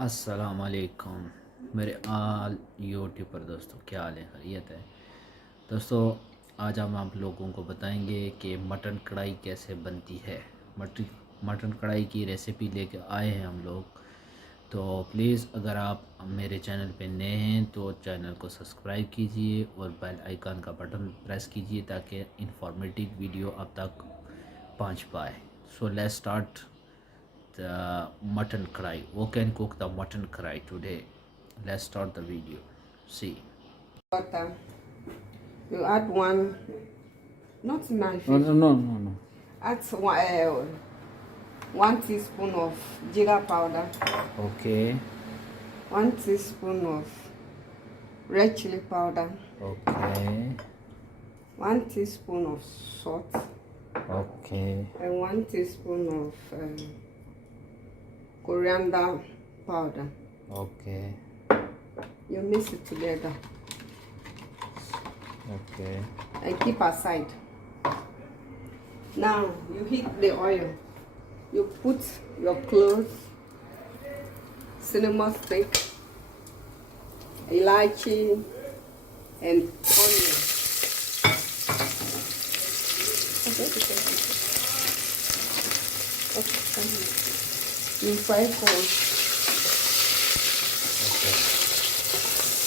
अस्सलाम वालेकुम मेरे आल यूट्यूब पर दोस्तों, क्या हाल है? खैरियत है दोस्तों। आज हम आप लोगों को बताएंगे कि मटन कढ़ाई कैसे बनती है। मटन कढ़ाई की रेसिपी लेके आए हैं हम लोग। तो प्लीज़ अगर आप मेरे चैनल पे नए हैं तो चैनल को सब्सक्राइब कीजिए और बेल आइकन का बटन प्रेस कीजिए ताकि इंफॉर्मेटिव वीडियो आप तक पहुंच पाए। So let's start the mutton kadai. We can cook the mutton kadai today. Let's start the video. See. Water. You add not knife. No. Add 1 teaspoon of ginger powder. Okay. 1 teaspoon of red chili powder. Okay. 1 teaspoon of salt. Okay. And 1 teaspoon of coriander powder. Okay. You mix it together. Okay. And keep aside. Now you heat the oil. You put your cloves, cinnamon stick, elaichi, and onion. You fry for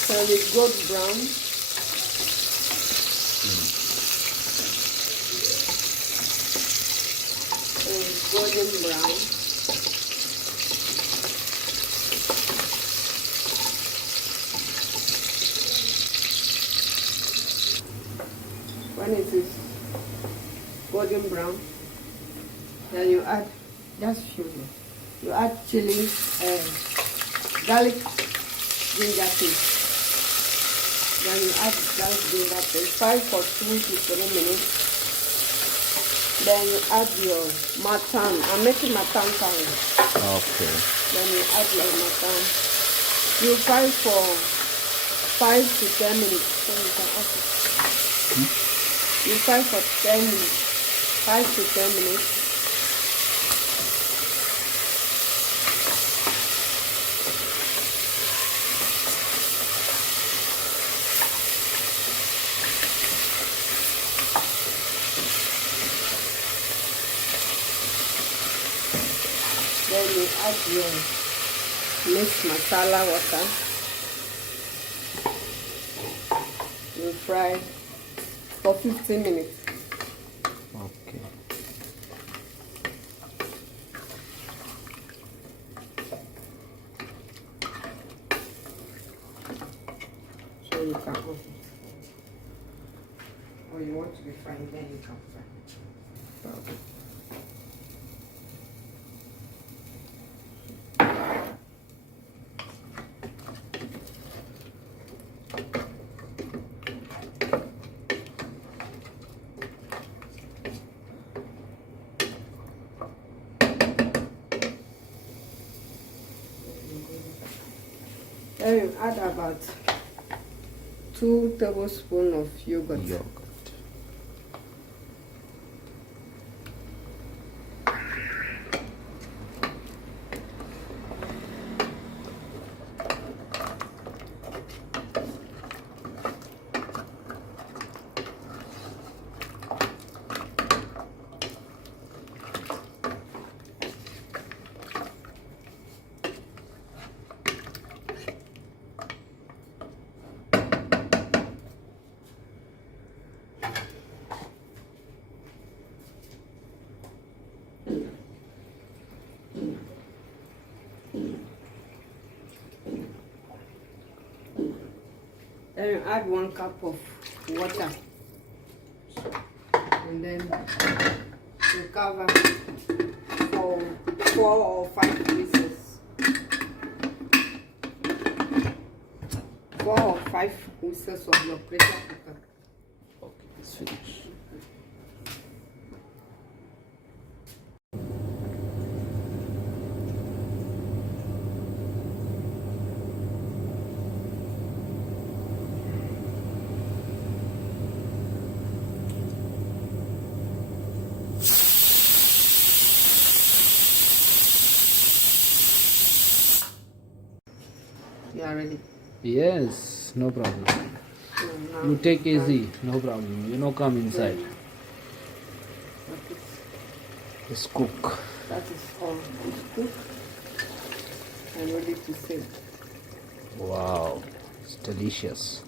till it's gold brown. Golden brown. When it is golden brown, then you add just sugar. You add chili and garlic ginger paste. Then you add garlic ginger paste. Fry for 2 to 3 minutes. Then you add your mutton. I'm making mutton curry. Okay. Then you add your mutton. You fry for 5 to 10 minutes. So you can add it. You fry for 10 minutes. 5 to 10 minutes. Then you add your mixed masala water. You fry for 15 minutes. Okay. So you can open it. Or you want to be frying, then you can fry. Okay. Then you add about 2 tablespoons of yogurt. Then you add 1 cup of water. And then you cover for 4 or 5 pieces. 4 or 5 pieces of your pressure cooker. Okay, let's finish. You are ready. Yes, no problem. Now You take easy, no problem. You know, come inside. That is, Let's cook. that is all. It's cooked and ready to serve. Wow, it's delicious.